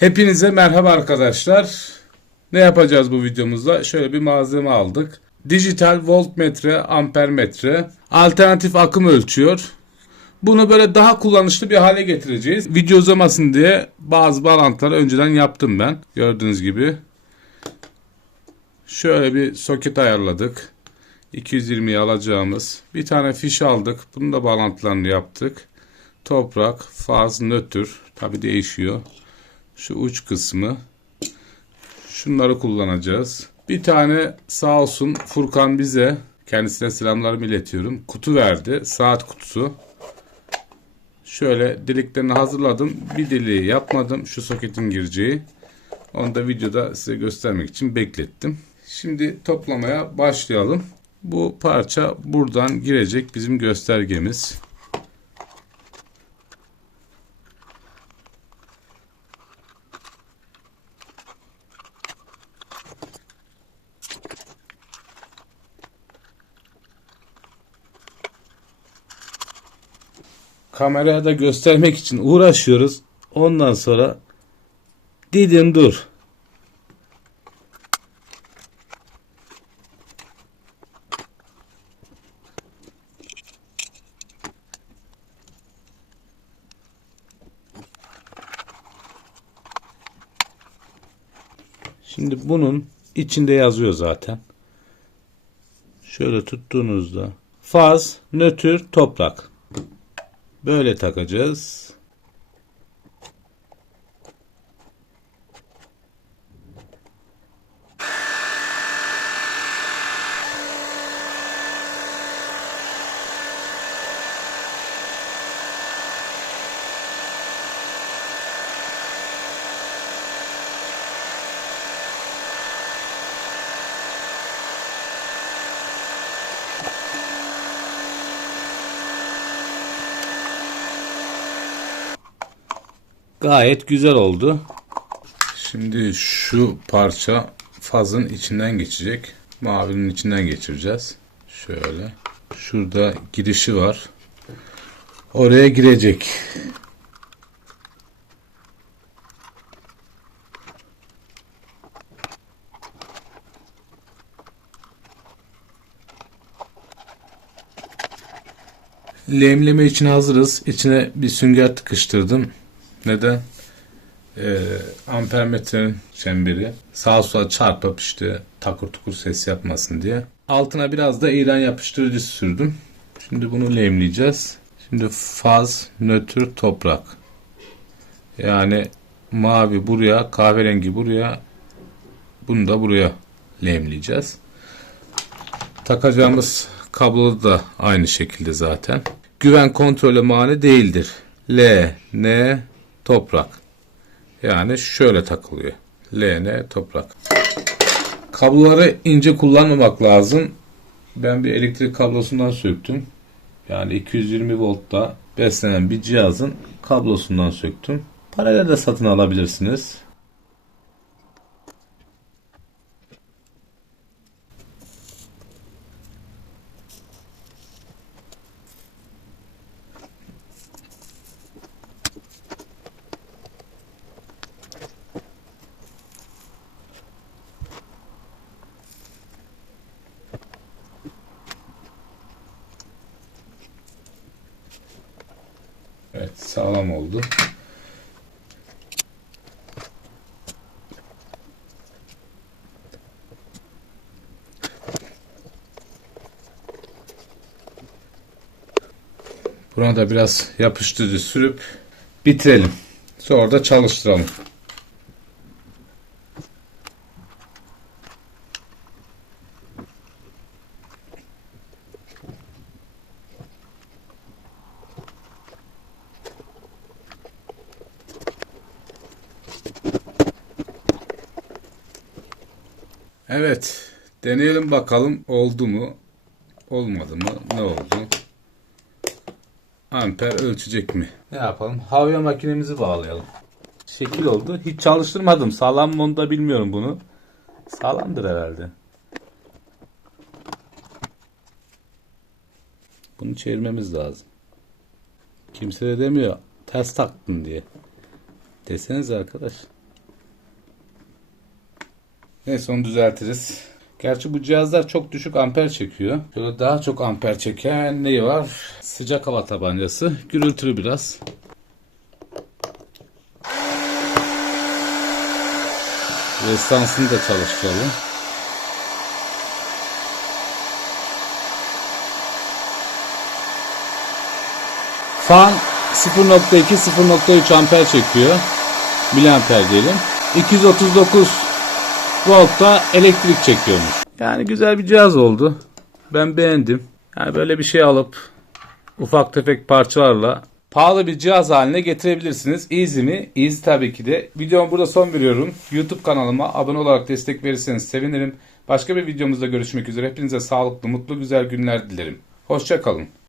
Hepinize merhaba arkadaşlar. Ne yapacağız bu videomuzda? Şöyle bir malzeme aldık. Dijital voltmetre, ampermetre. Alternatif akım ölçüyor. Bunu böyle daha kullanışlı bir hale getireceğiz. Video uzamasın diye bazı bağlantıları önceden yaptım ben. Gördüğünüz gibi. Şöyle bir soket ayarladık. 220'yi alacağımız. Bir tane fiş aldık. Bunun da bağlantılarını yaptık. Toprak, faz, nötr. Tabi değişiyor. Şu uç kısmı. Şunları kullanacağız. Bir tane sağ olsun Furkan bize, kendisine selamlarımı iletiyorum, kutu verdi. Saat kutusu. Şöyle deliklerini hazırladım. Bir deliği yapmadım. Şu soketin gireceği. Onu da videoda size göstermek için beklettim. Şimdi toplamaya başlayalım. Bu parça buradan girecek, bizim göstergemiz. Kameraya da göstermek için uğraşıyoruz. Ondan sonra dedim dur. Şimdi bunun içinde yazıyor zaten. Şöyle tuttuğunuzda faz, nötr, toprak. Böyle takacağız. Gayet güzel oldu. Şimdi şu parça fazın içinden geçecek. Mavinin içinden geçireceğiz. Şöyle. Şurada girişi var. Oraya girecek. Lehimleme için hazırız. İçine bir sünger tıkıştırdım. Neden? Ampermetrenin çemberi sağa sola çarpıp işte takır tukur ses yapmasın diye. Altına biraz da iğren yapıştırıcı sürdüm. Şimdi bunu lehimleyeceğiz. Şimdi faz, nötr, toprak. Yani mavi buraya, kahverengi buraya, bunu da buraya lehimleyeceğiz. Takacağımız kablo da aynı şekilde zaten. Güven kontrolü mani değildir. L, N, toprak. Yani şöyle takılıyor. LN toprak. Kabloları ince kullanmamak lazım. Ben bir elektrik kablosundan söktüm. Yani 220 voltta beslenen bir cihazın kablosundan söktüm. Parayla da satın alabilirsiniz. Evet, sağlam oldu. Buna da biraz yapıştırıcı sürüp bitirelim. Sonra da çalıştıralım. Evet, deneyelim bakalım oldu mu, olmadı mı, ne oldu? Amper ölçecek mi? Ne yapalım? Havya makinemizi bağlayalım. Şekil oldu. Hiç çalıştırmadım. Sağlam mı onu da bilmiyorum bunu. Sağlamdır herhalde. Bunu çevirmemiz lazım. Kimse de demiyor ters taktın diye. Desenize arkadaş. Neyse onu düzeltiriz. Gerçi bu cihazlar çok düşük amper çekiyor. Böyle daha çok amper çeken neyi var? Sıcak hava tabancası. Gürültülü biraz. Restansını da çalıştıralım. Fan 0.2-0.3 amper çekiyor. Miliamper diyelim. 239 voltta elektrik çekiyormuş. Yani güzel bir cihaz oldu. Ben beğendim. Yani böyle bir şey alıp ufak tefek parçalarla pahalı bir cihaz haline getirebilirsiniz. Easy mi? Easy tabii ki de. Videomu burada son veriyorum. YouTube kanalıma abone olarak destek verirseniz sevinirim. Başka bir videomuzda görüşmek üzere. Hepinize sağlıklı, mutlu, güzel günler dilerim. Hoşça kalın.